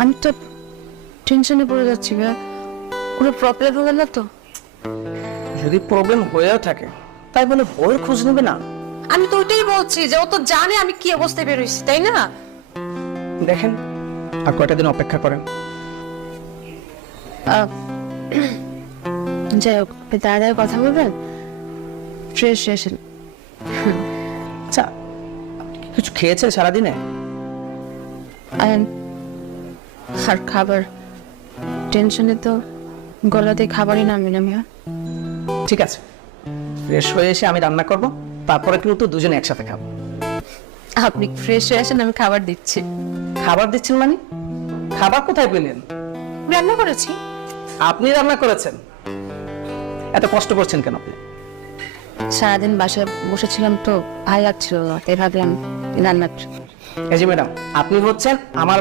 আমি তো টেনশনে পড়ে যাচ্ছি ভাইয়া, কোনো প্রবলেম হবে না তো? যদি প্রবলেম হয়েও থাকে তাই বলে বইয়ের খোঁজ নেবে না? আমি তো ওইটাই বলছি যে ও তো জানে আমি কি অবস্থায় বেরোইছি, তাই না? দেখেন আর কয়টা দিন অপেক্ষা করেন। যাই হোক, তাড়াতাড়ি কথা বলবেন, ফ্রেশ আসেন। আচ্ছা, আপনি কি কিছু খেয়েছেন সারাদিনে? আর খাবার, টেনশনে তো গলাতে খাবারই নামবে না ভাইয়া। ঠিক আছে, ফ্রেশ হয়ে এসে আমি রান্না করব, তারপরে কিন্তু দুজনে একসাথে খাবো। আপনি ফ্রেশ হয়ে আসেন, আমি খাবার দিচ্ছি। খাবার দিচ্ছেন মানে? খাবার কোথায় পেলেন? রান্না করেছি। আপনি রান্না করেছেন? এত কষ্ট করছেন কেন আপনি? সারাদিন বাসায় বসেছিলাম তো ভালো লাগছিল না, তাই ভাবলাম রান্না। এই যে ম্যাডাম, আপনি হচ্ছেন আমার